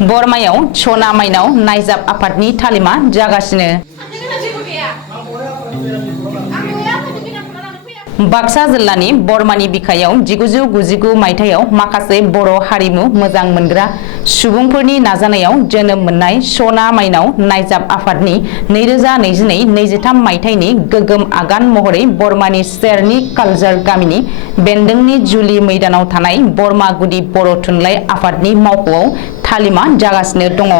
बरमायाव सना माइनाव नायजाब आफादनि तालिमा जागासिनो। बाक्सा जिल्लानि बरमानि बिखायाव 1999 मायथाइयाव माखासे बर' हारिमु मोजां मोनग्रा सुबुंफोरनि नाजानायाव जोनोम मोननाय सना माइनाव नायजाब आफादनि 2022-23 मायथाइनि गोगोम आगान महरै बरमानि सेरनि कालजार गामिनि बेन्दोंनि जुलि मैदानाव थानाय बरमा गुदि बर' थुनलाइ आफादनि मावख'आव तालिमा जागासिनो दङ।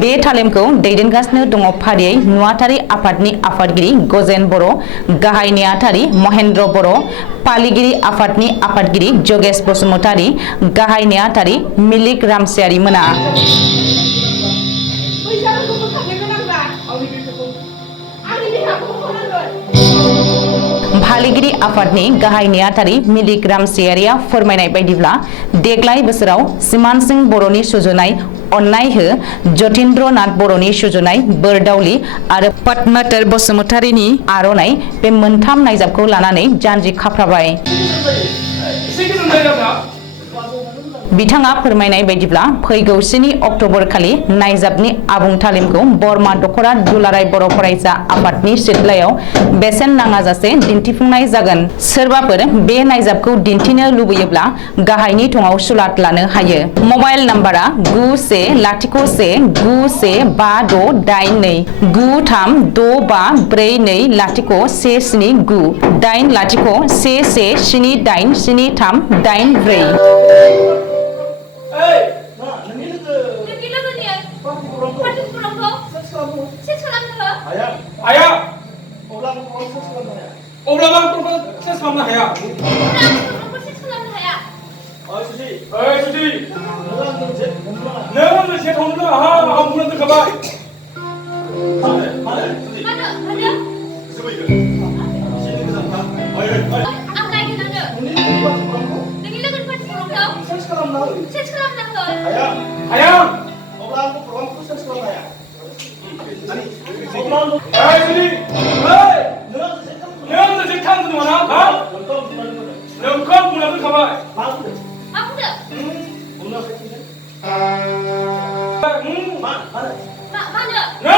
बे तालिमखौ दैदेनगासिनो दङ फारियै नुवाथारि आफादनि आफादगिरि गजेन बर', गाहाय नेहाथारि महेन्द्र बर', फालिगिरि आफादनि आफादगिरि जगेश बसुमतारी, गाहाय नेहाथारि मिलिक रामसियारि मोना। फालिगिरि आफादनि गाहाय नेहाथारि मिलिक रामसियारिया फोरमायनाय बायदिब्ला देग्लाय बोसोराव सिमान सिंह बर'नि सुजुनाय अन्नाय हो, जतीन्द्र नाथ बर'नि सुजुनाय बोरदावली आरो पद्मातर बसुमतारीनि आर'नाइ बे मोनथाम नायजाबखौ लानानै जानजि खाफ्राबाय। बिथाङा फोरमायनाय बायदिब्ला फैगौ 7 अक्ट'बर खालि नायजाबनि आबुं तालिमखौ बरमा दख'रा दुलाराय बर' फरायसा आफादनि सिथ्लायाव बेसेन नाङाजासे दिन्थिफुंनाय जागोन। सोरबाफोर बे नायजाबखौ दिन्थिनो लुबैयोब्ला गाहायनि थङाव सुलाद लानो हायो। मबाइल नाम्बारा 919619156829 9365420179 8011787384। No!